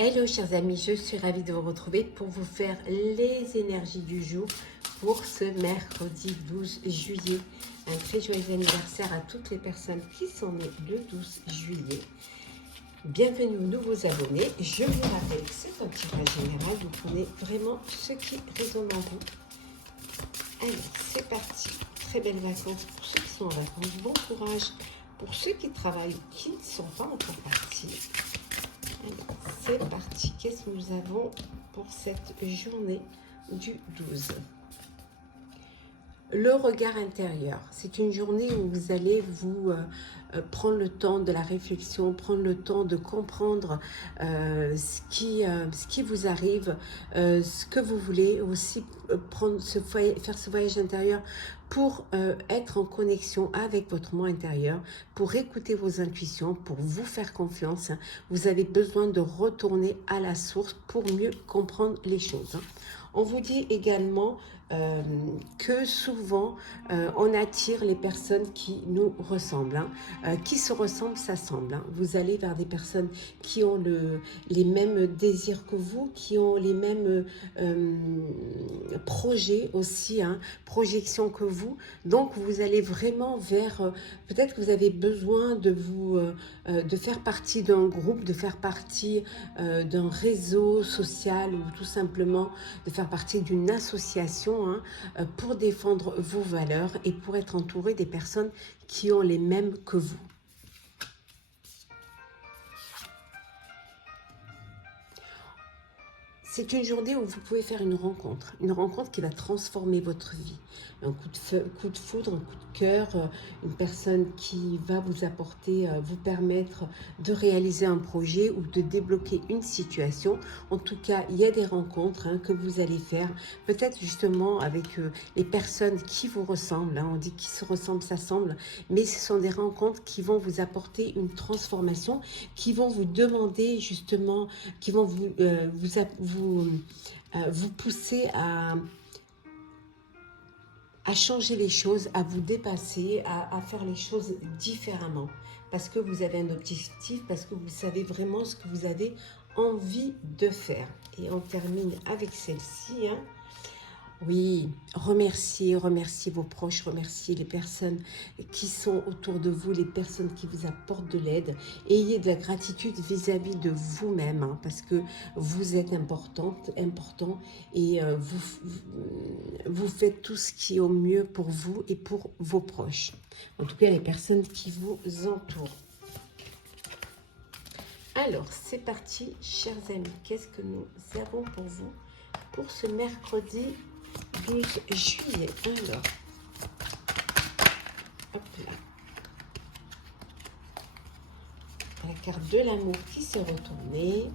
Hello chers amis, je suis ravie de vous retrouver pour vous faire les énergies du jour pour ce mercredi 12 juillet. Un très joyeux anniversaire à toutes les personnes qui sont nées le 12 juillet. Bienvenue aux nouveaux abonnés. Je vous rappelle que c'est un tirage général, vous prenez vraiment ce qui résonne en vous. Allez, c'est parti. Très belles vacances pour ceux qui sont en vacances. Bon courage pour ceux qui travaillent ou qui ne sont pas encore partis. C'est parti. Qu'est-ce que nous avons pour cette journée du 12? Le regard intérieur. C'est une journée où vous allez vous prendre le temps de la réflexion, prendre le temps de comprendre ce qui vous arrive, ce que vous voulez, aussi faire ce voyage intérieur pour être en connexion avec votre moi intérieur, pour écouter vos intuitions, pour vous faire confiance. Vous avez besoin de retourner à la source pour mieux comprendre les choses. On vous dit également que souvent on attire les personnes qui nous ressemblent. Qui se ressemblent, s'assemblent. Vous allez vers des personnes qui ont les mêmes désirs que vous, qui ont les mêmes projets aussi, projections que vous. Donc vous allez vraiment vers, peut-être que vous avez besoin de de faire partie d'un groupe, de faire partie d'un réseau social ou tout simplement de faire partie d'une association pour défendre vos valeurs et pour être entouré des personnes qui ont les mêmes que vous. C'est une journée où vous pouvez faire une rencontre qui va transformer votre vie. Un coup de foudre, un coup de cœur, une personne qui va vous apporter, vous permettre de réaliser un projet ou de débloquer une situation. En tout cas, il y a des rencontres que vous allez faire, peut-être justement avec les personnes qui vous ressemblent. On dit qui se ressemblent, s'assemblent, mais ce sont des rencontres qui vont vous apporter une transformation, qui vont vous demander justement, qui vont vous pousser à changer les choses, à vous dépasser, à faire les choses différemment. Parce que vous avez un objectif, parce que vous savez vraiment ce que vous avez envie de faire. Et on termine avec celle-ci. Oui, remerciez vos proches, remerciez les personnes qui sont autour de vous, les personnes qui vous apportent de l'aide. Ayez de la gratitude vis-à-vis de vous-même, parce que vous êtes important, et vous faites tout ce qui est au mieux pour vous et pour vos proches. En tout cas, les personnes qui vous entourent. Alors, c'est parti, chers amis. Qu'est-ce que nous avons pour vous pour ce mercredi 12 juillet. Alors, hop là. La carte de l'amour qui s'est retournée.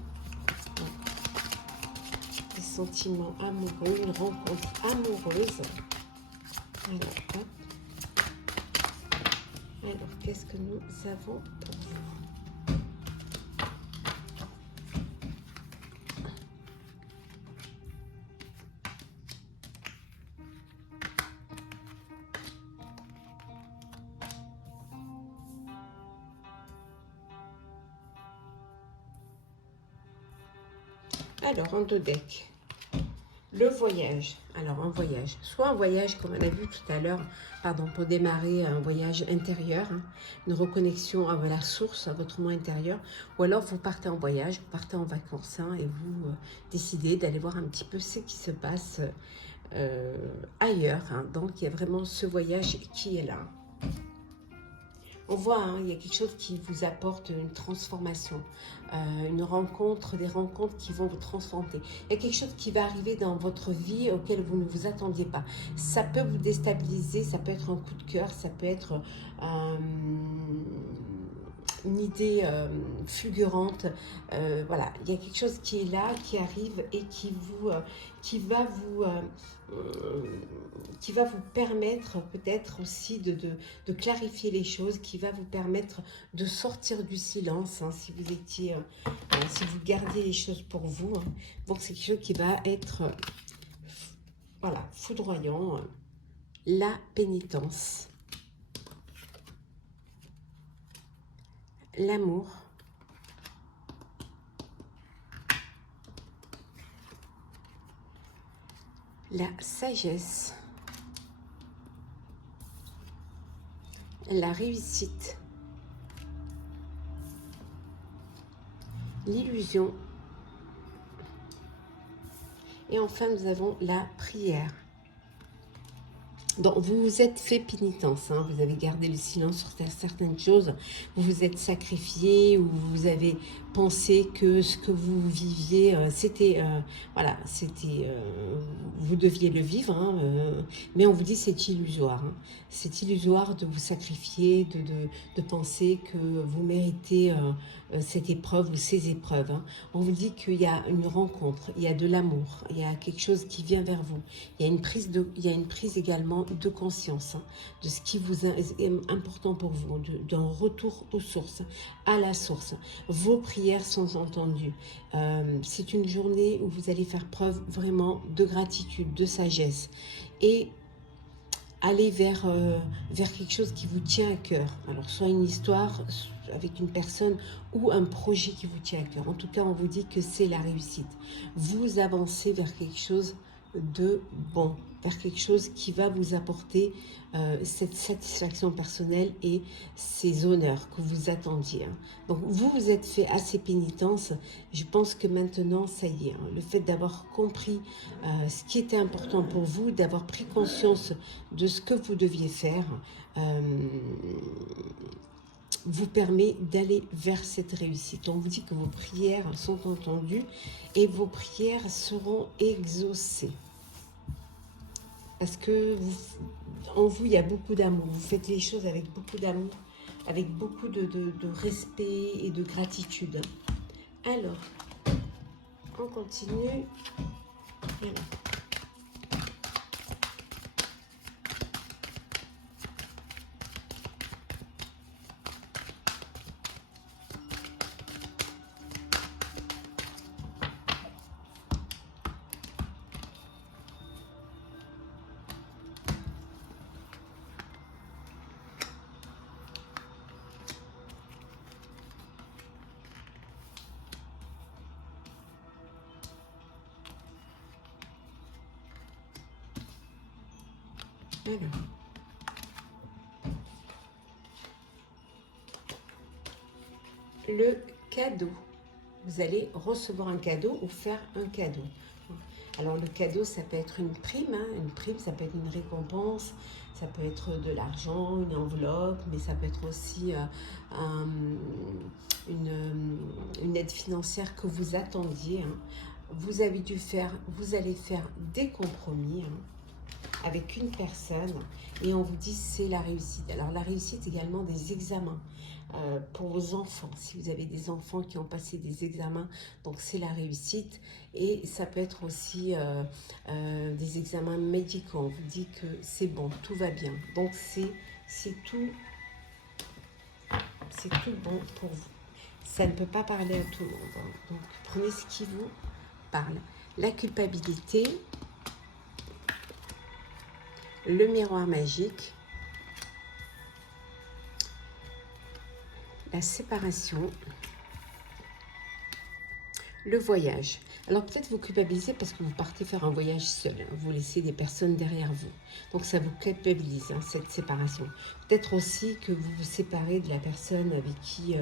Des sentiments amoureux, une rencontre amoureuse. Alors, hop. Alors, qu'est-ce que nous avons pour vous? Alors, en deux decks. Le voyage. Alors, un voyage. Soit un voyage, comme on a vu tout à l'heure, pour démarrer un voyage intérieur, une reconnexion à la source, à votre moi intérieur. Ou alors, vous partez en voyage, vous partez en vacances et vous décidez d'aller voir un petit peu ce qui se passe ailleurs. Donc, il y a vraiment ce voyage qui est là. On voit, il y a quelque chose qui vous apporte une transformation, des rencontres qui vont vous transformer. Il y a quelque chose qui va arriver dans votre vie auquel vous ne vous attendiez pas. Ça peut vous déstabiliser, ça peut être un coup de cœur, ça peut être une idée fulgurante. Voilà, il y a quelque chose qui est là, qui arrive et qui va vous permettre peut-être aussi de clarifier les choses, qui va vous permettre de sortir du silence, si vous étiez, si vous gardiez les choses pour vous. Donc c'est quelque chose qui va être, voilà, foudroyant. La pénitence. L'amour. la sagesse, la réussite, l'illusion. Et enfin, nous avons la prière. Donc, vous vous êtes fait pénitence, hein, vous avez gardé le silence sur certaines choses, vous vous êtes sacrifié, ou vous avez pensé que ce que vous viviez, c'était, voilà, c'était, vous deviez le vivre, hein, mais on vous dit c'est illusoire. Hein. C'est illusoire de vous sacrifier, de penser que vous méritez cette épreuve ou ces épreuves. Hein. On vous dit qu'il y a une rencontre, il y a de l'amour, il y a quelque chose qui vient vers vous. Il y a une prise également de conscience, hein, de ce qui vous est important pour vous, d'un retour aux sources, à la source. Vos prières sont entendues. C'est une journée où vous allez faire preuve vraiment de gratitude, de sagesse et aller vers quelque chose qui vous tient à cœur. Alors, soit une histoire avec une personne ou un projet qui vous tient à cœur. En tout cas, on vous dit que c'est la réussite. Vous avancez vers quelque chose de bon, vers quelque chose qui va vous apporter cette satisfaction personnelle et ces honneurs que vous attendiez. Hein. Donc, vous vous êtes fait assez pénitence. Je pense que maintenant, ça y est. Hein, le fait d'avoir compris ce qui était important pour vous, d'avoir pris conscience de ce que vous deviez faire, vous permet d'aller vers cette réussite. On vous dit que vos prières sont entendues et vos prières seront exaucées. Parce que en vous, il y a beaucoup d'amour. Vous faites les choses avec beaucoup d'amour, avec beaucoup de respect et de gratitude. Alors, on continue. Voilà. Alors. Le cadeau. Vous allez recevoir un cadeau ou faire un cadeau. Alors le cadeau, ça peut être une prime, hein. Une prime, ça peut être une récompense, ça peut être de l'argent, une enveloppe, mais ça peut être aussi une aide financière que vous attendiez. Hein. Vous allez faire des compromis, hein, avec une personne et on vous dit c'est la réussite. Alors la réussite également des examens pour vos enfants, si vous avez des enfants qui ont passé des examens, donc c'est la réussite. Et ça peut être aussi des examens médicaux, on vous dit que c'est bon, tout va bien, donc c'est tout bon pour vous. Ça ne peut pas parler à tout le monde, hein. Donc prenez ce qui vous parle. La culpabilité, le miroir magique, la séparation, le voyage. Alors peut-être vous culpabilisez parce que vous partez faire un voyage seul, hein. Vous laissez des personnes derrière vous. Donc ça vous culpabilise, hein, cette séparation. Peut-être aussi que vous vous séparez de la personne avec qui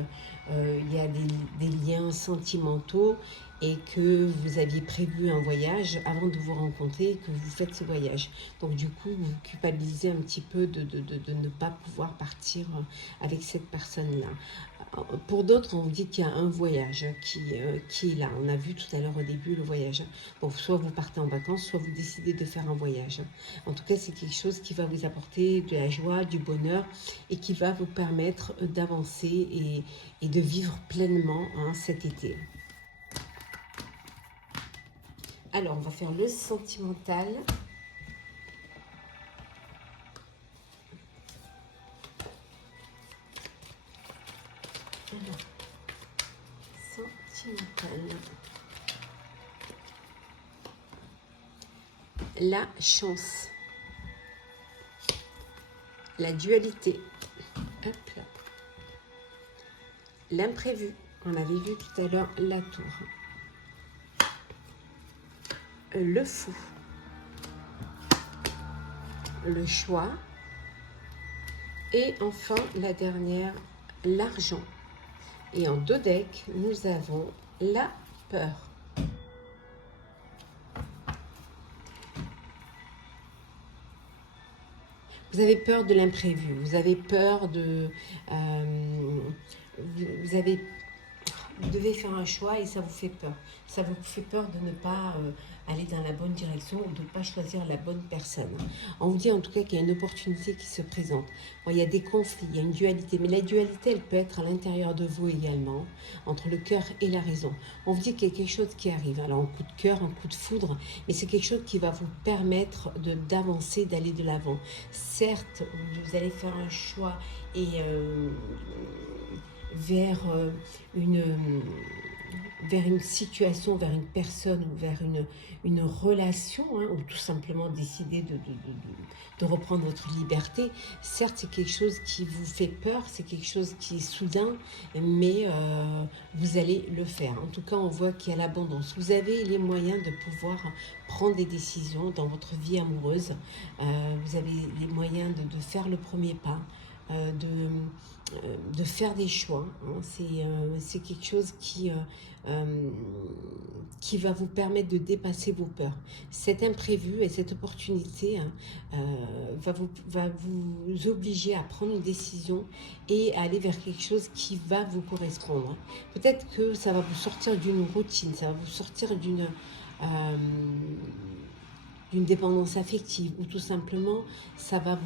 il y a des liens sentimentaux et que vous aviez prévu un voyage avant de vous rencontrer et que vous faites ce voyage. Donc du coup, vous culpabilisez un petit peu de ne pas pouvoir partir avec cette personne-là. Pour d'autres, on vous dit qu'il y a un voyage qui est là. On a vu tout à l'heure au début le voyage. Donc soit vous partez en vacances, soit vous décidez de faire un voyage. En tout cas, c'est quelque chose qui va vous apporter de la joie, du bonheur et qui va vous permettre d'avancer et de vivre pleinement, hein, cet été. Alors, on va faire le sentimental. Alors, sentimental. La chance. La dualité. Hop là. L'imprévu. On avait vu tout à l'heure la tour. Le fou. le choix. Et enfin, la dernière, l'argent. Et en dos deck, nous avons la peur. Vous avez peur de l'imprévu, vous avez peur de... vous devez faire un choix et ça vous fait peur. Ça vous fait peur de ne pas aller dans la bonne direction ou de ne pas choisir la bonne personne. On vous dit en tout cas qu'il y a une opportunité qui se présente. Bon, il y a des conflits, il y a une dualité, mais la dualité, elle peut être à l'intérieur de vous également, entre le cœur et la raison. On vous dit qu'il y a quelque chose qui arrive. Alors, un coup de cœur, un coup de foudre, mais c'est quelque chose qui va vous permettre d'avancer, d'aller de l'avant. Certes, vous allez faire un choix et... vers une situation, vers une personne ou vers une relation, hein, ou tout simplement décider de reprendre votre liberté. Certes, c'est quelque chose qui vous fait peur, c'est quelque chose qui est soudain, mais vous allez le faire. En tout cas, on voit qu'il y a l'abondance. Vous avez les moyens de pouvoir prendre des décisions dans votre vie amoureuse. Vous avez les moyens de faire le premier pas, de faire des choix. Hein. C'est quelque chose qui va vous permettre de dépasser vos peurs. Cet imprévu et cette opportunité va vous obliger à prendre une décision et à aller vers quelque chose qui va vous correspondre. Peut-être que ça va vous sortir d'une routine, ça va vous sortir d'une dépendance affective, ou tout simplement ça va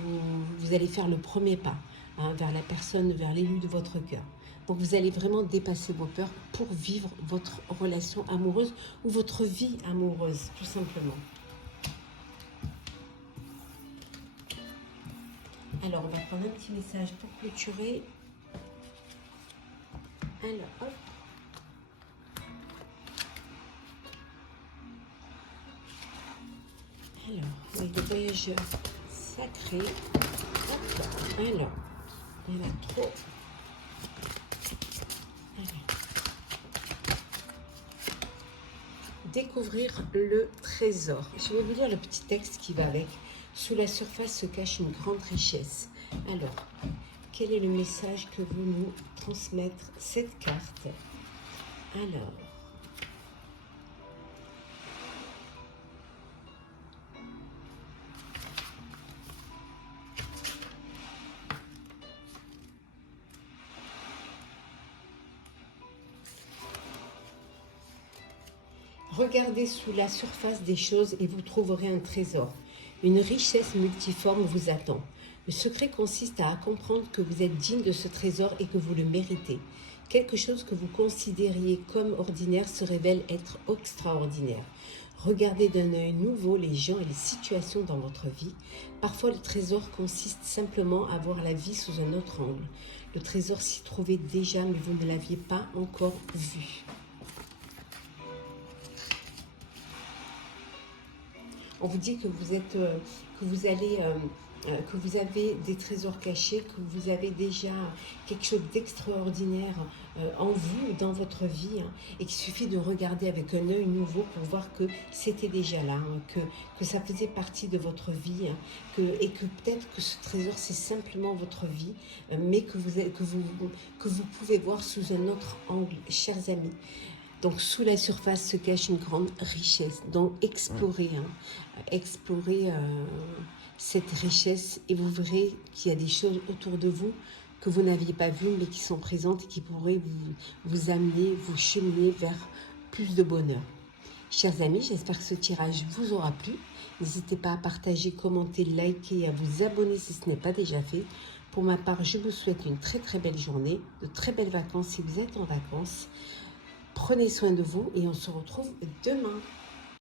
vous allez faire le premier pas, hein, vers la personne, vers l'élu de votre cœur. Donc vous allez vraiment dépasser vos peurs pour vivre votre relation amoureuse ou votre vie amoureuse, tout simplement. Alors on va prendre un petit message pour clôturer. Alors hop. Alors, avec le voyageur sacré. Hop. Alors, il y en a trop. Découvrir le trésor. Je vais vous lire le petit texte qui va avec. Sous la surface se cache une grande richesse. Alors, quel est le message que veut nous transmettre cette carte? Alors, regardez sous la surface des choses et vous trouverez un trésor. Une richesse multiforme vous attend. Le secret consiste à comprendre que vous êtes digne de ce trésor et que vous le méritez. Quelque chose que vous considériez comme ordinaire se révèle être extraordinaire. Regardez d'un œil nouveau les gens et les situations dans votre vie. Parfois, le trésor consiste simplement à voir la vie sous un autre angle. Le trésor s'y trouvait déjà, mais vous ne l'aviez pas encore vu. On vous dit que vous avez des trésors cachés, que vous avez déjà quelque chose d'extraordinaire en vous, dans votre vie, hein, et qu'il suffit de regarder avec un œil nouveau pour voir que c'était déjà là, hein, que ça faisait partie de votre vie, hein, et que peut-être que ce trésor c'est simplement votre vie, mais que vous pouvez voir sous un autre angle, chers amis. Donc, sous la surface se cache une grande richesse. Donc, explorez cette richesse et vous verrez qu'il y a des choses autour de vous que vous n'aviez pas vues, mais qui sont présentes et qui pourraient vous amener, vous cheminer vers plus de bonheur. Chers amis, j'espère que ce tirage vous aura plu. N'hésitez pas à partager, commenter, liker et à vous abonner si ce n'est pas déjà fait. Pour ma part, je vous souhaite une très très belle journée, de très belles vacances si vous êtes en vacances. Prenez soin de vous et on se retrouve demain.